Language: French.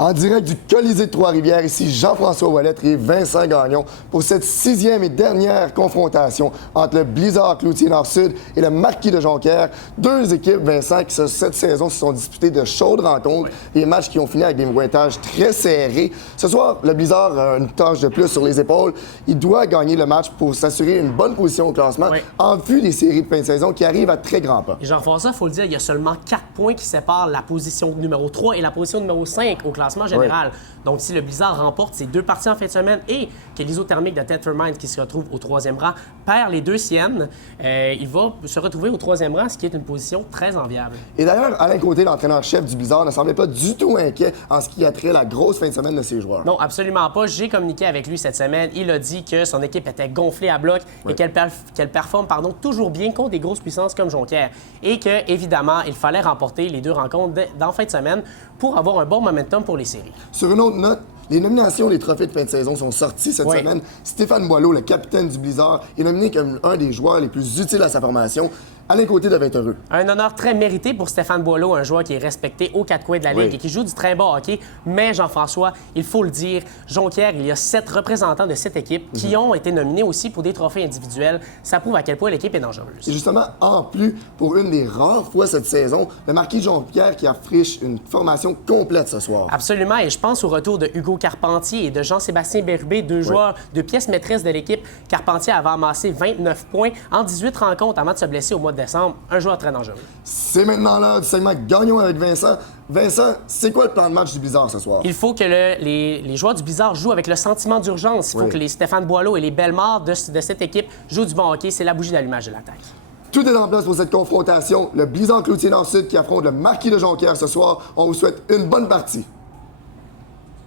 En direct du Colisée de Trois-Rivières, ici Jean-François Ouellette et Vincent Gagnon pour cette 6e et dernière confrontation entre le Blizzard Cloutier-Nord-Sud et le Marquis de Jonquière. Deux équipes, Vincent, qui cette saison se sont disputées de chaudes rencontres, des matchs qui ont fini avec des pointages très serrés. Ce soir, le Blizzard a une tâche de plus sur les épaules. Il doit gagner le match pour s'assurer une bonne position au classement en vue des séries de fin de saison qui arrivent à très grands pas. Et Jean-François, il faut le dire, il y a seulement 4 points qui séparent la position numéro 3 et la position numéro 5 au classement général. Donc, si le Blizzard remporte ses 2 parties en fin de semaine et que l'isothermique de Tethermind, qui se retrouve au 3e rang, perd les 2 siennes, il va se retrouver au 3e rang, ce qui est une position très enviable. Et d'ailleurs, Alain Côté, l'entraîneur-chef du Blizzard, ne semblait pas du tout inquiet en ce qui a trait la grosse fin de semaine de ses joueurs. Non, absolument pas. J'ai communiqué avec lui cette semaine. Il a dit que son équipe était gonflée à bloc et qu'elle performe toujours bien contre des grosses puissances comme Jonquière. Et que, évidemment, il fallait remporter les 2 rencontres en fin de semaine pour avoir un bon momentum pour les séries. Sur une autre note, les nominations des trophées de fin de saison sont sorties cette semaine. Stéphane Boileau, le capitaine du Blizzard, est nominé comme un des joueurs les plus utiles à sa formation. Alain Côté devait être heureux. Un honneur très mérité pour Stéphane Boileau, un joueur qui est respecté aux 4 coins de la Ligue et qui joue du très bon hockey. Mais Jean-François, il faut le dire, Jonquière, il y a 7 représentants de cette équipe qui ont été nominés aussi pour des trophées individuels. Ça prouve à quel point l'équipe est dangereuse. Et justement, en plus, pour une des rares fois cette saison, le Marquis de Jonquière qui affiche une formation complète ce soir. Absolument, et je pense au retour de Hugo Carpentier et de Jean-Sébastien Bérubé, 2 joueurs, 2 pièces maîtresses de l'équipe. Carpentier avait amassé 29 points en 18 rencontres avant de se blesser au mois de décembre. Un joueur très dangereux. C'est maintenant l'heure du segment Gagnons avec Vincent. Vincent, c'est quoi le plan de match du Blizzard ce soir? Il faut que les joueurs du Blizzard jouent avec le sentiment d'urgence. Il faut que les Stéphane Boileau et les Bellemare de cette équipe jouent du bon hockey. C'est la bougie d'allumage de l'attaque. Tout est en place pour cette confrontation. Le Blizzard Cloutier-Nord-Sud qui affronte le Marquis de Jonquière ce soir. On vous souhaite une bonne partie.